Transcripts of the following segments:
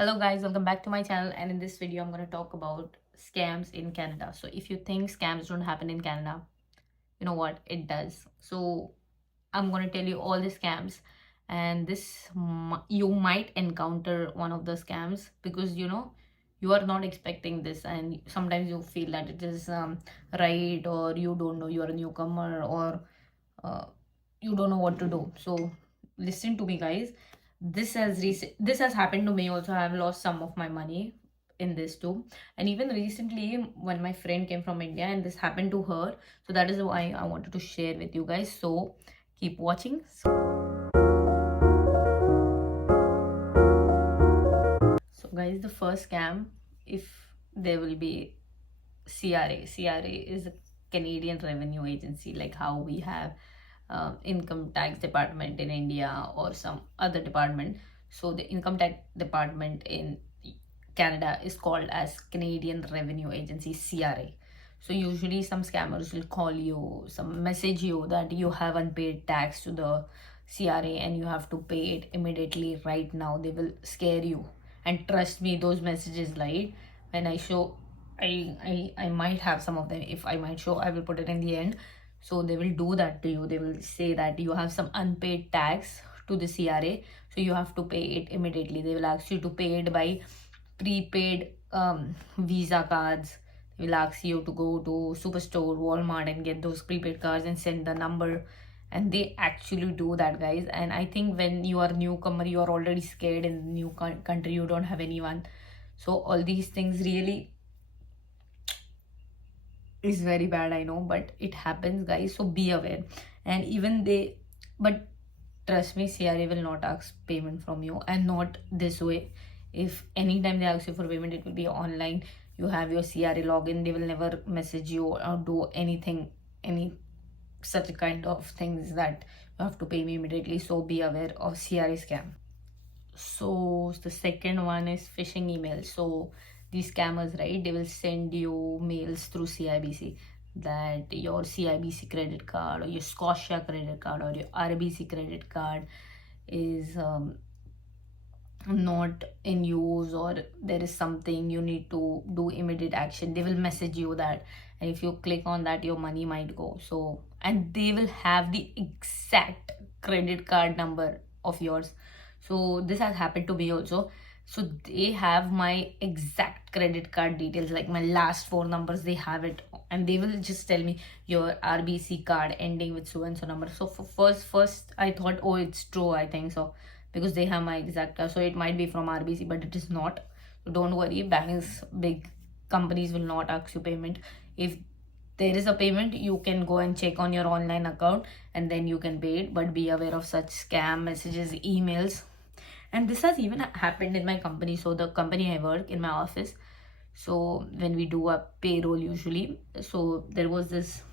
Hello guys, welcome back to my channel, and in this video I'm going to talk about scams in Canada. So if you think scams don't happen in Canada, you know what, it does. So I'm going to tell you all the scams, and you might encounter one of the scams because you are not expecting this, and sometimes you feel that it is right, or you don't know, you are a newcomer, or uh, you don't know what to do. So listen to me guys, this has happened to me also. I have lost some of my money in this too, and even recently when my friend came from India and this happened to her. So that is why I wanted to share with you guys, so keep watching. So guys, the first scam, if there will be CRA is a Canadian Revenue Agency, like how we have income tax department in India or some other department. So the income tax department in Canada is called as Canadian Revenue Agency, CRA. So usually some scammers will call you, some message you that you have unpaid tax to the CRA and you have to pay it immediately right now. They will scare you. And trust me, those messages, like when I show, I might have some of them. If I might show, I will put it in the end. So they will do that to you. They will say that you have some unpaid tax to the CRA, so you have to pay it immediately. They will ask you to pay it by prepaid Visa cards. They will ask you to go to Superstore, Walmart, and get those prepaid cards and send the number. And they actually do that, guys. And I think when you are newcomer, you are already scared in the new country. You don't have anyone. So all these things really is very bad, I know, but it happens guys, so be aware. And even they, but trust me, CRA will not ask payment from you, and not this way. If anytime they ask you for payment, it will be online. You have your CRA login. They will never message you or do anything, any such kind of things that you have to pay me immediately. So be aware of CRA scam. So the second one is phishing email. So these scammers, right, they will send you mails through CIBC that your CIBC credit card or your Scotia credit card or your RBC credit card is not in use, or there is something you need to do immediate action. They will message you that, and if you click on that, your money might go. So, and they will have the exact credit card number of yours. So this has happened to me also. So they have my exact credit card details, like my last four numbers, they have it, and they will just tell me your RBC card ending with so and so number. So for first I thought, oh, it's true, I think so, because they have my exact card. So it might be from RBC, but it is not. So don't worry, banks, big companies will not ask you payment. If there is a payment, you can go and check on your online account and then you can pay it. But be aware of such scam messages, emails. And this has even happened in my company. So the company I work in, my office, so when we do a payroll usually, so there was this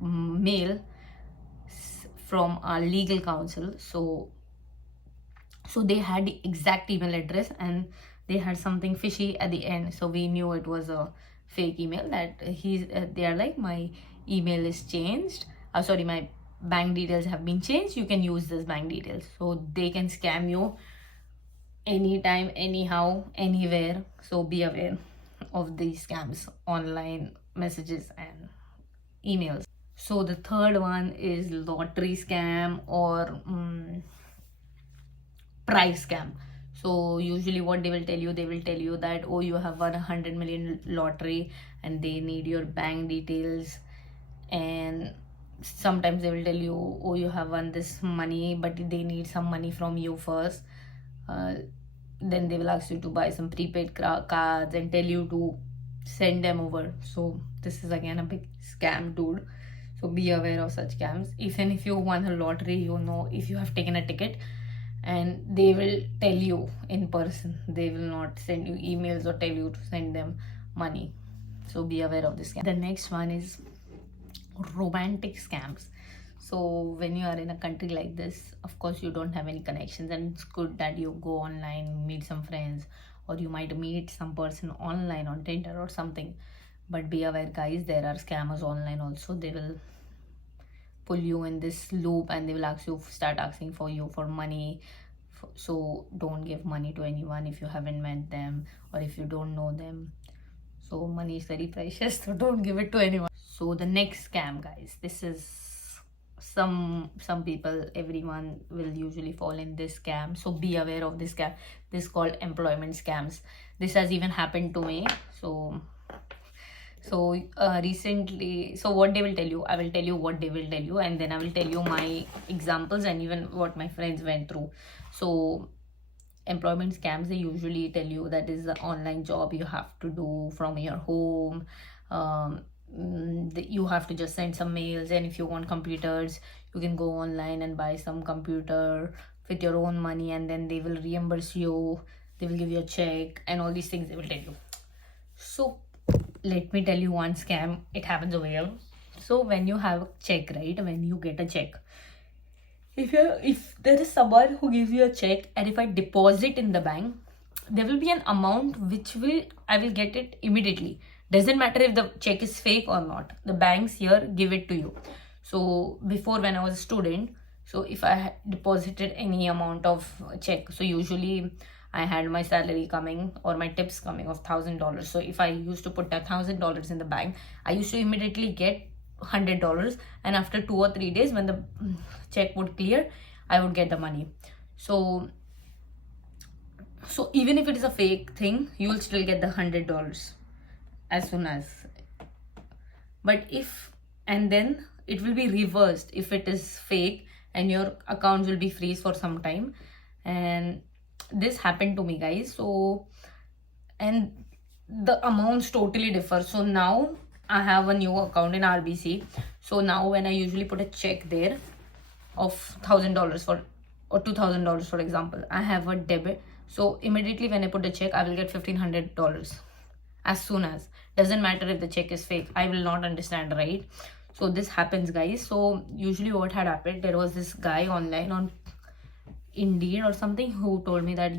mail from our legal counsel. So they had the exact email address, and they had something fishy at the end. So we knew it was a fake email, that they are like, my email is changed, sorry, my bank details have been changed, you can use this bank details. So they can scam you anytime, anyhow, anywhere. So be aware of these scams, online messages and emails. So the third one is lottery scam, or price scam. So usually what they will tell you, that, oh, you have won 100 million lottery, and they need your bank details. And sometimes they will tell you, oh, you have won this money, but they need some money from you first. Then they will ask you to buy some prepaid cards and tell you to send them over. So this is again a big scam, dude. So be aware of such scams. Even if you won a lottery, you know, if you have taken a ticket, and they will tell you in person, they will not send you emails or tell you to send them money. So be aware of this scam. The next one is romantic scams. So when you are in a country like this, of course you don't have any connections, and it's good that you go online, meet some friends, or you might meet some person online on Tinder or something. But be aware guys, there are scammers online also. They will pull you in this loop, and they will start asking for you for money, So don't give money to anyone if you haven't met them or if you don't know them. So money is very precious, so don't give it to anyone. So the next scam, guys, this is some people, everyone will usually fall in this scam, so be aware of this scam. This is called employment scams. This has even happened to me. Recently, so what they will tell you, I will tell you what they will tell you, and then I will tell you my examples and even what my friends went through. So employment scams, they usually tell you that is an online job you have to do from your home. You have to just send some mails, and if you want computers, you can go online and buy some computer with your own money, and then they will reimburse you, they will give you a check, and all these things they will tell you. So let me tell you one scam. It happens over here. So when you have a check, right, when you get a check, if there is someone who gives you a check, and if I deposit in the bank, there will be an amount which I will get it immediately. Doesn't matter if the check is fake or not, the banks here give it to you. So before, when I was a student, so if I deposited any amount of check, so usually I had my salary coming or my tips coming of $1,000. So if I used to put $1,000 in the bank, I used to immediately get $100, and after 2 or 3 days when the check would clear, I would get the money. So even if it is a fake thing, you will still get the $100 as soon as. But and then it will be reversed if it is fake, and your accounts will be freeze for some time. And this happened to me, guys. So, and the amounts totally differ. So now I have a new account in RBC. So now when I usually put a check there of $1,000 for, or $2,000 for example, I have a debit. So immediately when I put a check, I will get $1,500 as soon as. Doesn't matter if the check is fake. I will not understand, right? So this happens, guys. So usually what had happened, there was this guy online on Indeed or something who told me that,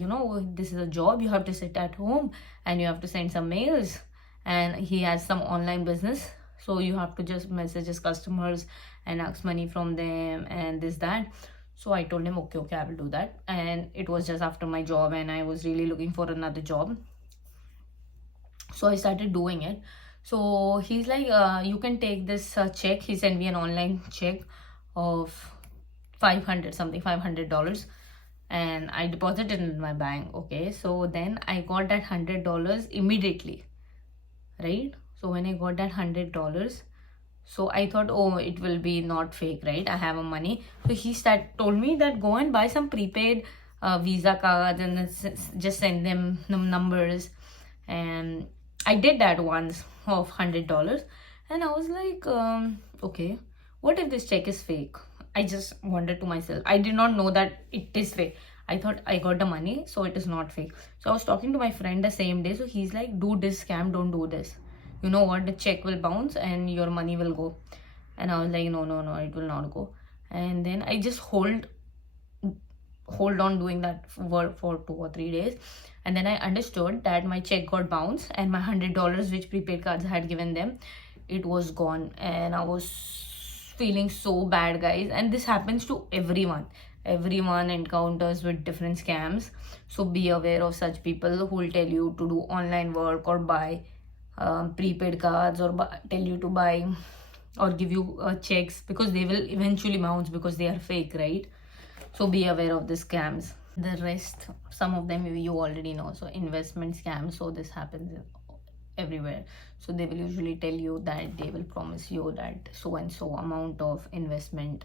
this is a job, you have to sit at home and you have to send some mails, and he has some online business, so you have to just message his customers and ask money from them and this that. So I told him, okay, I will do that. And it was just after my job, and I was really looking for another job, so I started doing it. So he's like, you can take this check. He sent me an online check of $500, and I deposited in my bank. Okay, so then I got that $100 immediately, right? So when I got that $100, so I thought, oh, it will be not fake, right? I have a money. So he told me that go and buy some prepaid Visa cards and then just send them numbers. And I did that once of $100, and I was like, okay, what if this check is fake? I just wondered to myself. I did not know that it is fake. I thought I got the money, so it is not fake. So I was talking to my friend the same day. So he's like, do this scam, don't do this. You know what? The check will bounce and your money will go. And I was like, no, it will not go. And then I just hold on doing that work for 2 or 3 days. And then I understood that my check got bounced, and my $100 which prepaid cards I had given them, it was gone. And I was feeling so bad, guys. And this happens to everyone encounters with different scams. So be aware of such people who will tell you to do online work or buy prepaid cards, or tell you to buy or give you checks, because they will eventually bounce because they are fake, right? So be aware of the scams. The rest, some of them you already know. So investment scams, so this happens everywhere. So they will usually tell you that they will promise you that so and so amount of investment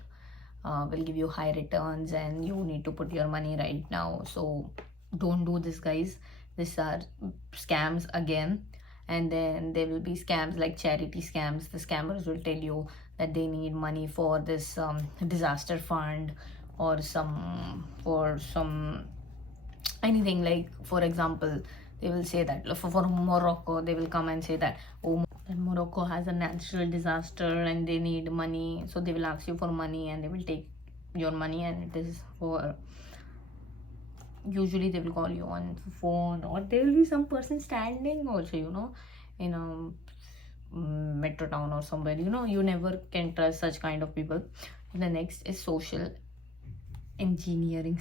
will give you high returns, and you need to put your money right now. So don't do this, guys. These are scams again. And then there will be scams like charity scams. The scammers will tell you that they need money for this disaster fund, or for some anything. Like, for example, they will say that for Morocco, they will come and say that, oh, that Morocco has a natural disaster and they need money. So they will ask you for money, and they will take your money, and it is for, usually they will call you on phone, or there will be some person standing also, in a metro town or somewhere. You never can trust such kind of people. The next is social engineering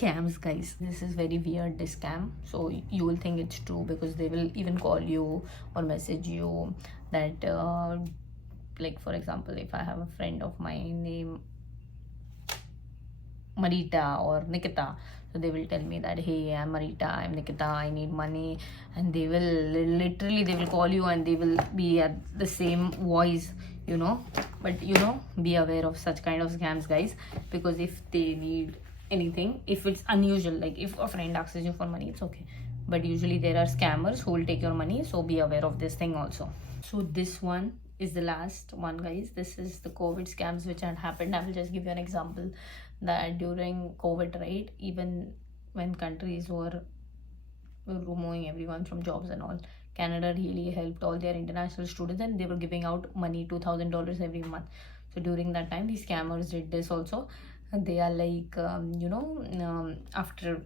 scams, guys. This is very weird, this scam. So you will think it's true because they will even call you or message you that like for example, if I have a friend of mine named Marita or Nikita, so they will tell me that, hey, I'm Marita, I'm Nikita, I need money, and they will literally, they will call you and they will be at the same voice, you know. But you know, be aware of such kind of scams, guys, because if they need anything, if it's unusual, like if a friend asks you for money, it's okay, but usually there are scammers who will take your money, so be aware of this thing also. So this one is the last one, guys. This is the Kovitz scams which had happened. I will just give you an example that during COVID, right, even when countries were removing everyone from jobs and all, Canada really helped all their international students and they were giving out money, $2,000 every month. So during that time, these scammers did this also. They are like, after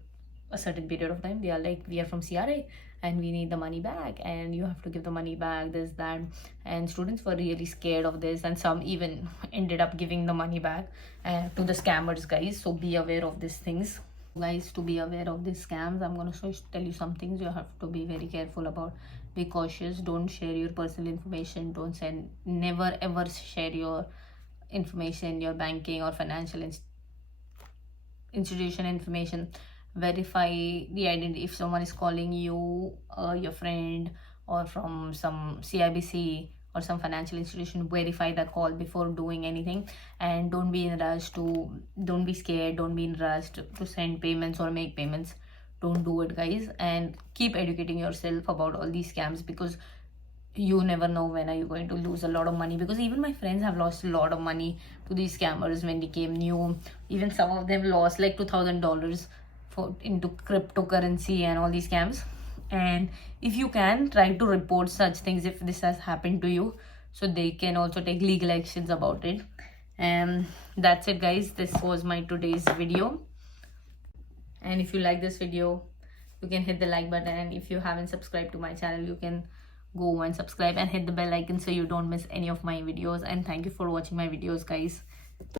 a certain period of time, they are like, we are from CRA and we need the money back and you have to give the money back, this, that. And students were really scared of this, and some even ended up giving the money back to the scammers, guys. So be aware of these things, guys. To be aware of these scams, I'm going to tell you some things you have to be very careful about. Be cautious, don't share your personal information, don't send, never ever share your information, your banking or financial institution information. Verify the identity. If someone is calling you, your friend, or from some CIBC or some financial institution, verify the call before doing anything. And don't be in rush to, don't be scared, don't be in rush to send payments or make payments. Don't do it, guys. And keep educating yourself about all these scams, because you never know when are you going to lose a lot of money. Because even my friends have lost a lot of money to these scammers when they came new. Even some of them lost like $2,000 into cryptocurrency and all these scams. And if you can, try to report such things if this has happened to you, so they can also take legal actions about it. And that's it, guys. This was my today's video. And if you like this video, you can hit the like button, and if you haven't subscribed to my channel, you can go and subscribe and hit the bell icon so you don't miss any of my videos. And thank you for watching my videos, guys.